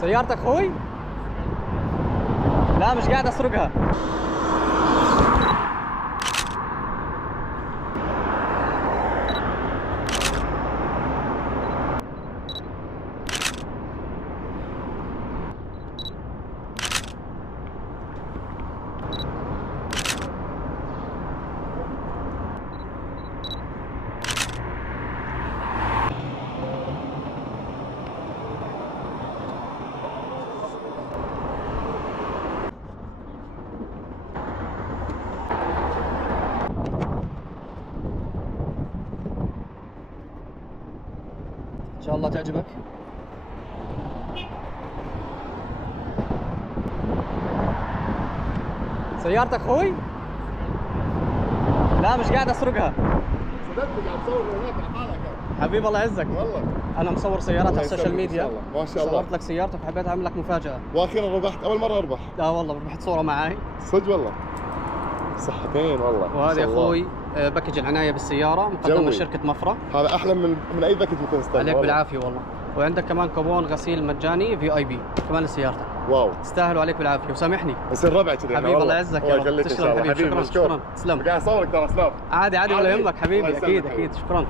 سيارتك اخوي؟ لا مش قاعد اسرقها. ان شاء الله تعجبك. سيارتك اخوي؟ لا مش قاعد اسرقها. صدقتك عم تصور هناك على حالك. حبيبي الله يعزك. والله انا مصور سيارات على السوشيال ميديا. ما شاء الله. صورت لك سيارتك وحبيت اعمل لك مفاجأة. واخيرا ربحت، اول مرة اربح. لا والله ربحت صورة معي. صدق والله. صحتين والله. وهذا يا اخوي باكج العناية بالسيارة مقدمة جوي. شركة مفرة. هذا احلى من اي باكج ممكن تستنى. عليك بالعافية والله. وعندك كمان كوبون غسيل مجاني VIP كمان لسيارتك. واو. تستاهل وعليك بالعافية وسامحني. يصير ربع كذي. حبيبي الله يعزك يا رب. تسلم حبيبي. شكرا. تسلم. قاعد اصورك ترى سناب. عادي ولا يهمك حبيبي. الله اكيد يسلمك. اكيد شكرا.